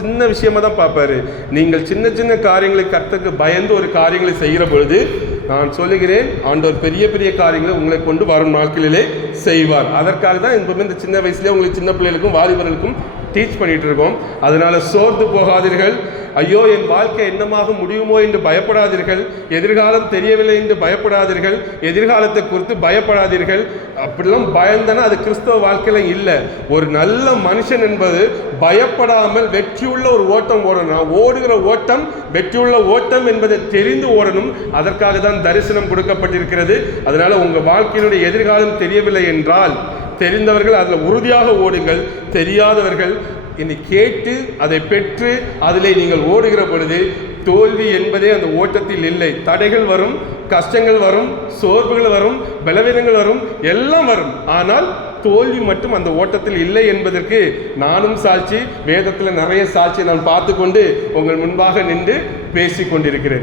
சின்ன விஷயமா தான் பார்ப்பாரு. நீங்கள் சின்ன சின்ன காரியங்களை கர்த்தருக்கு பயந்து ஒரு காரியங்களை செய்கிற பொழுது நான் சொல்லுகிறேன், ஆண்டவர் பெரிய பெரிய காரியங்களை உங்களை கொண்டு வரும் நாட்களிலே செய்வார். அதற்காக தான் இந்த சின்ன வயசுலேயே உங்களுக்கு சின்ன பிள்ளைகளுக்கும் வாலிபர்களுக்கும் டீச் பண்ணிட்டு இருக்கோம். அதனால சோர்ந்து போகாதீர்கள். ஐயோ என் வாழ்க்கை என்னமாக முடியுமோ என்று பயப்படாதீர்கள். எதிர்காலம் தெரியவில்லை என்று பயப்படாதீர்கள். எதிர்காலத்தை குறித்து பயப்படாதீர்கள். அப்படிலாம் பயந்தனா அது கிறிஸ்தவ வாழ்க்கையில இல்லை. ஒரு நல்ல மனுஷன் என்பது பயப்படாமல் வெற்றியுள்ள ஒரு ஓட்டம் ஓடணும். ஓடுகிற ஓட்டம் வெற்றியுள்ள ஓட்டம் என்பதை தெரிந்து ஓடணும். அதற்காக தான் தரிசனம் கொடுக்கப்பட்டிருக்கிறது. அதனால உங்க வாழ்க்கையினுடைய எதிர்காலம் தெரியவில்லை என்றால் தெரிந்தவர்கள் அதில் உறுதியாக ஓடுங்கள். தெரியாதவர்கள் என்னை கேட்டு அதை பெற்று அதில் நீங்கள் ஓடுகிற பொழுது தோல்வி என்பதே அந்த ஓட்டத்தில் இல்லை. தடைகள் வரும், கஷ்டங்கள் வரும், சோர்வுகள் வரும், பலவீனங்கள் வரும், எல்லாம் வரும். ஆனால் தோல்வி மட்டும் அந்த ஓட்டத்தில் இல்லை என்பதற்கு நானும் சாட்சி. வேதத்தில் நிறைய சாட்சி நான் பார்த்து கொண்டு உங்கள் முன்பாக நின்று பேசி கொண்டிருக்கிறேன்.